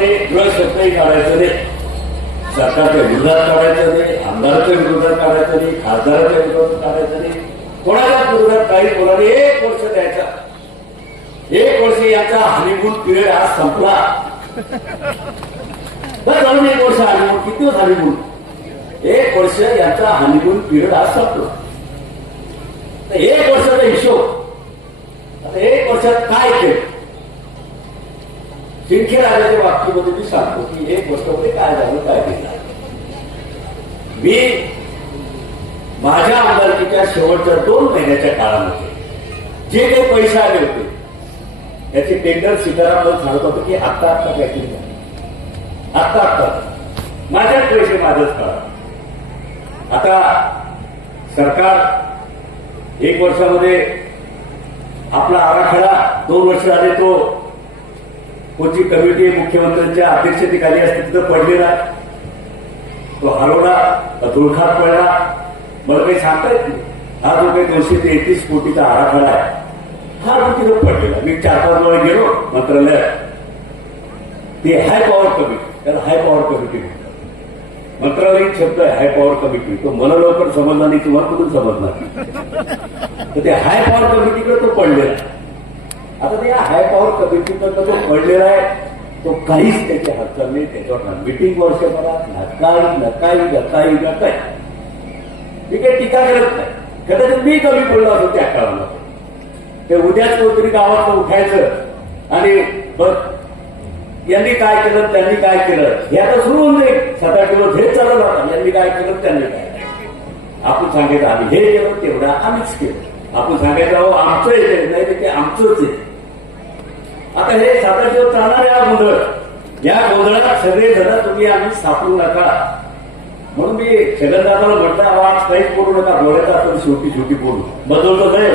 वर्षामध्ये गृह शब्दही काढायचं नाही. सरकारच्या विरोधात काढायचं नाही आमदाराच्या विरोधात काढायचं नाही खासदाराच्या विरोधात काढायचं नाही. कोणाच्या विरोधात काही कोणाने एक वर्ष द्यायचा. एक वर्ष याचा हनीमून पिरियड आज संपला. बरं जाऊन एक वर्ष हनीमून किती दिवस हनीमून एक वर्ष याचा हनीमून पिरियड आज संपला. तर एक वर्षाचा हिशोब. आता एक वर्षात काय केलं? सिंखे राजाच्या बाबतीमध्ये मी सांगतो की एक वर्षामध्ये काय झालं काय केलं मी माझ्या आमदारकीच्या शेवटच्या दोन महिन्याच्या काळामध्ये जे काही पैसे आले होते त्याचे टेंडर सीतारामला सांगत होतं की आत्ता आत्ता पॅकिंग आत्ता आत्ता माझ्याच पैसे माझ्याच काळात आता सरकार एक वर्षामध्ये आपला आराखडा दोन वर्ष आले तो कोणती कमिटी मुख्यमंत्र्यांच्या अध्यक्षतेखाली असते तिथं पडलेला तो हरवला धुळखात पडला. मला काही सांगता येत नाही. हा जो काही दोनशे तेहतीस कोटीचा आराखडा आहे. हा जो तिथं पडलेला मी चार पाच वेळा गेलो मंत्रालयात. ते हाय पॉवर कमिटी त्याला हाय पॉवर कमिटी म्हणतात. मंत्रालयीन शब्द आहे हाय पॉवर कमिटी तो मला लवकर समजला नाही किंवा कुठून समजणार? तर ते हाय पॉवर कमिटीकडे तो पडलेला. आता त्या हाय पॉवर कमिटीचा जो पडलेला आहे. तो काहीच त्याच्या हालचाल नाही. त्याच्यावर मिटिंग वर्षभरात नकाई नकाई नकाई नकाई. मी काही टीका करत नाही. कदाचित मी कमी पडलो असतो त्या काळामध्ये. ते उद्याच कोणतरी गावात उठायचं आणि बघ यांनी काय केलं त्यांनी काय केलं. हे आता सुरू होऊन जाईल. सदा किलो हे चालत राहतात. यांनी काय केलं त्यांनी काय आपण सांगायचं आम्ही हे केलं तेवढं आम्हीच केलं. आपण सांगायचं अहो आमचं आहे नाही ते आमचंच आहे. आता हे सात आठ दिवस चालणार आहे हा गोंधळ. या गोंधळात सगळे जण तुम्ही आम्ही सापडू नका. म्हणून मी छगनदादाला म्हटलं आवाज काहीच बोलू नका बोलायचं आपण शेवटी शेवटी बोलू. बदलतो काय?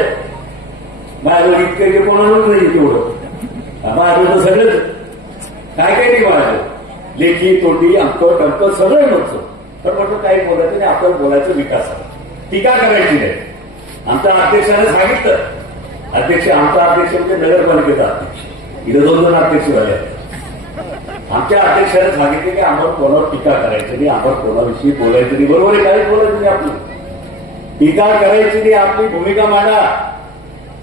माझ्या इतकं काही कोणालाच नाही तेवढं. माझं तर सगळंच काय काय नाही माझ्याजवळ लेखी तोंडी अंक टंक सगळं नव्हतं पण म्हटलं काही बोलायचं नाही आपण बोलायचं विकास टीका करायची नाही. आमच्या अध्यक्षाने सांगितलं. अध्यक्ष आमचा अध्यक्ष म्हणजे नगरपालिकेचा अध्यक्ष. इथं दोन दोन अध्यक्ष झाले आमच्या अध्यक्षाने सांगितले की आम्हाला कोणावर टीका करायची नाही आम्हाला कोणाविषयी बोलायचं नाही. बरोबर आहे काहीच बोलायचं नाही आपली. टीका करायची नाही आपली भूमिका मांडा.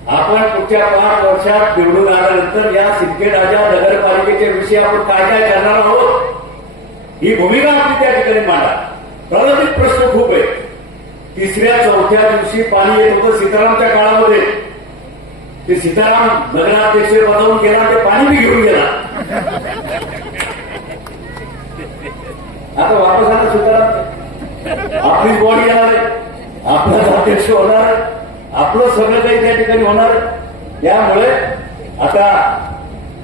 आपण पुढच्या पाच वर्षात निवडून आल्यानंतर या सिंदखेड राजा नगरपालिकेच्या विषयी आपण काय काय करणार आहोत? ही भूमिका आपली त्या ठिकाणी मांडा. प्रलंबित प्रश्न खूप आहे तिसऱ्या चौथ्या दिवशी पाणी येत होतं सीतारामच्या काळामध्ये. ते सीताराम नगराध्यक्ष बनवून गेला ते पाणी बी घेऊन गेला. आता वापस आता सीताराम. आपलीच बॉडी येणार आहे. आपलाच अध्यक्ष होणार आहे. आपलं सगळं काही त्या ठिकाणी होणार त्यामुळे आता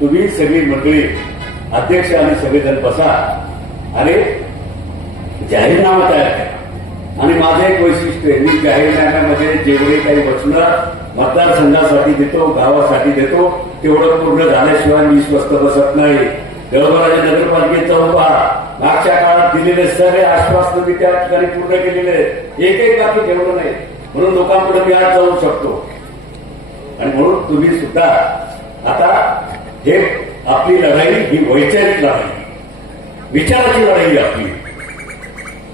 तुम्ही सगळी मंडळी अध्यक्ष आणि सगळेजण बसा आणि जाहीरनामा तयार करा. आणि माझं एक वैशिष्ट्य आहे मी जाहीरनाम्यामध्ये जेवढे काही वचनं मतदारसंघासाठी देतो गावासाठी देतो तेवढं पूर्ण झाल्याशिवाय मी स्वस्त बसत नाही. देवघराच्या नगरपालिकेचा उभा. मागच्या काळात दिलेले सगळे आश्वासन मी त्या ठिकाणी पूर्ण केलेले. आहेत. एकही बाकी ठेवलं नाही. म्हणून लोकांपुढे मी आज जाऊ शकतो. आणि म्हणून तुम्ही सुद्धा आता हे आपली लढाई ही वैचारिक लढाई विचाराची लढाई आपली.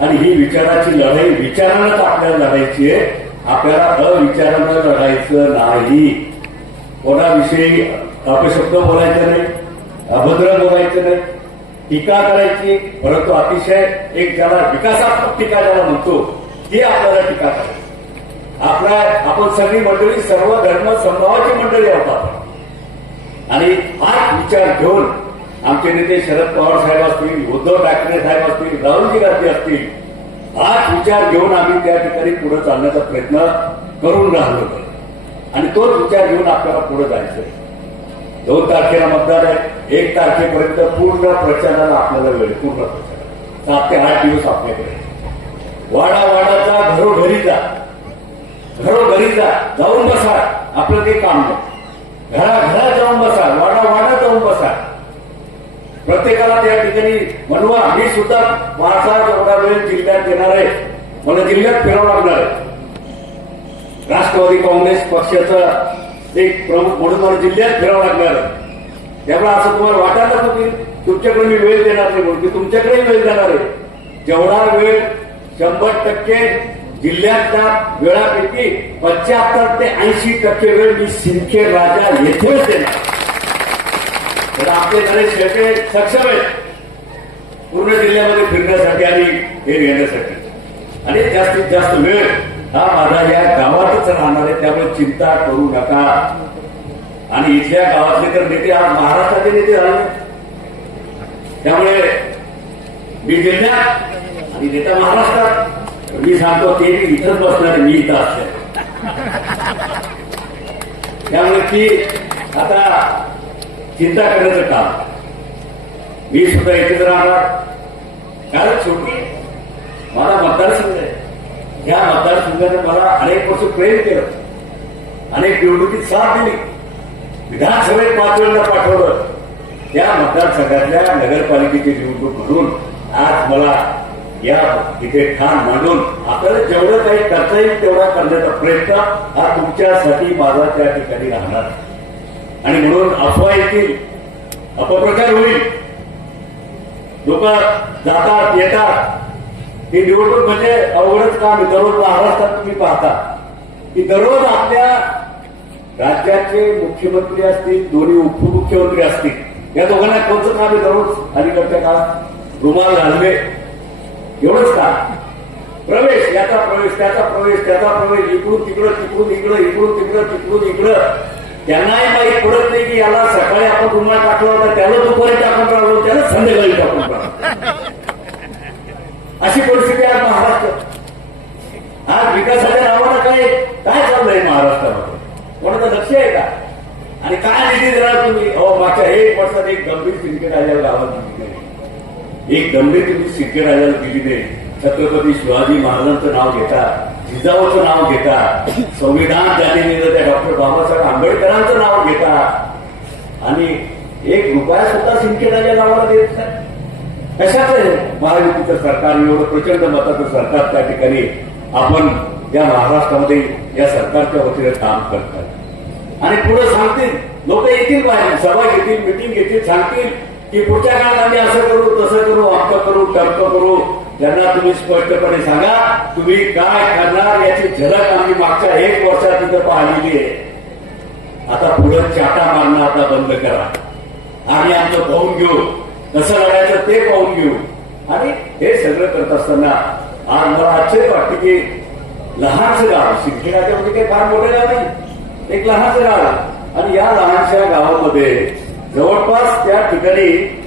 आणि ही विचाराची लढाई विचारानंच आपल्याला लढायची आहे. आपल्याला अविचारानं लढायचं नाही. कोणाविषयी अपशब्द बोलायचं नाही अभद्र बोलायचं नाही टीका करायची. परंतु अतिशय एक ज्याला विकासात्मक टीका ज्याला म्हणतो ती आपल्याला टीका करायची. आपला आपण सगळी मंडळी सर्व धर्म समभावाची मंडळी आहोत आपण. आणि हाच विचार घेऊन आमचे नेते शरद पवार साहेब असतील उद्धव ठाकरे साहेब असतील राहुलजी गांधी असतील हाच विचार घेऊन आम्ही त्या ठिकाणी पुढे चालण्याचा प्रयत्न करून राहिलो आणि तोच विचार घेऊन आपल्याला पुढे जायचंय दोन तारखेला मतदान आहे. एक तारखेपर्यंत पूर्ण प्रचाराला आपल्याला वेळ पूर्ण प्रचार. सात ते आठ दिवस आपल्याकडे वाडा वाडाचा घरोघरी जा घरोघरी जा जाऊन बसा. आपलं ते काम नाही. घराघरात जाऊन बसा. वाडा वाडा जाऊन बसा. प्रत्येकाला त्या ठिकाणी म्हणून आम्ही सुद्धा माझा वेळ जिल्ह्यात येणार आहे. मला जिल्ह्यात फिरावं लागणार आहे. राष्ट्रवादी काँग्रेस पक्षाचा एक प्रमुख म्हणून मला जिल्ह्यात फिरावं लागणार आहे. त्यामुळे असं तुम्हाला वाटायला नको की तुमच्याकडे मी वेळ देणार नाही म्हणून मी तुमच्याकडे वेळ देणार आहे. जेवढा वेळ शंभर टक्के जिल्ह्यातल्या वेळापैकी पंच्याहत्तर ते ऐंशी टक्के वेळ मी सिंदखेड राजा येथेच देणार तर आपले गणेश शेटे सक्षम आहेत. पूर्ण जिल्ह्यामध्ये फिरण्यासाठी आणि हे घेण्यासाठी. आणि जास्तीत जास्त वेळ हा माझा या गावातच राहणार आहे त्यामुळे चिंता करू नका. आणि इथल्या गावातले तर नेते आज महाराष्ट्राचे नेते झाले. त्यामुळे मी जिल्ह्यात आणि नेता महाराष्ट्रात मी सांगतो ते इथंच बसणार मी इथं असल्या त्यामुळे ती आता चिंता करण्याचं काम. मी सुद्धा इथेच राहणार. कारण शेवटी मला मतदारसंघ आहे. या मतदारसंघाने मला अनेक वर्ष प्रेम केलं. अनेक निवडणुकीत साथ दिली. विधानसभेत पाच वेळेला पाठवलं. त्या मतदारसंघातल्या नगरपालिकेची निवडणूक म्हणून आज मला या तिथे ठाण मांडून आपल्याला जेवढं काही करता येईल तेवढा करण्याचा प्रयत्न हा तुमच्यासाठी माझा त्या ठिकाणी राहणार. आणि म्हणून अफवा येतील अपप्रचार होईल. लोक जातात येतात. हे निवडणूक म्हणजे अवघडच काम दररोज महाराष्ट्रात तुम्ही पाहता. की दररोज आपल्या राज्याचे मुख्यमंत्री असतील दोन्ही उपमुख्यमंत्री असतील या दोघांना कोणतं काम आहे दररोज? अलीकडच्या काळात रुमाल घालवे एवढंच का प्रवेश याचा प्रवेश त्याचा प्रवेश त्याचा प्रवेश. इकडून तिकडं तिकडून इकडं इकडून तिकडं तिकडून इकडं. त्यांनाही माहीत पडत नाही की याला सकाळी आपण रुमाल टाकला होता त्याला दुपारी टाकून राहिलो त्याला संध्याकाळी टाकून राहिलो अशी परिस्थिती आज महाराष्ट्र. आज विकासाच्या नावानं काय काय चाललंय महाराष्ट्रामध्ये? कोणाचं लक्ष आहे का? आणि काय निधी देणार तुम्ही? अहो मागच्या एक वर्षात एक गंभीर सिंदखेड राजाला गावात दिली नाही. एक गंभीर तुम्ही सिंदखेड राजाला दिली नाही. छत्रपती शिवाजी महाराजांचं नाव घेता जिजाऊचं नाव घेतात. संविधान ज्यांनी त्या डॉक्टर बाबासाहेब आंबेडकरांचं नाव घेता आणि एक रुपया सुद्धा सिंदखेड नावाला देत नाही. आहे महायुतीचं सरकार एवढं प्रचंड मताचं सरकार त्या ठिकाणी आपण या महाराष्ट्रामध्ये या सरकारच्या वतीने काम करतात. आणि पुढे सांगतील लोक येतील बाहेर सभा घेतील मिटिंग घेतील सांगतील की पुढच्या काळात आम्ही असं करू तसं करू अमक करू टर्क करू. त्यांना तुम्ही स्पष्टपणे सांगा तुम्ही काय करणार याची झलक आम्ही मागच्या एक वर्षात तिथं पाहिलेली आहे. आता पुढे चाटा मारणं आता बंद करा. आणि आमचं पाहून घेऊ. कसं लढायचं ते पाहून घेऊ. आणि हे सगळं करत असताना आज मला आश्चर्य वाटते की लहानसं गाव शिक्षणाच्या म्हणजे काही फार मोठे गाव नाही. एक लहानसं गाव. आणि या लहानशा गावामध्ये जवळपास त्या ठिकाणी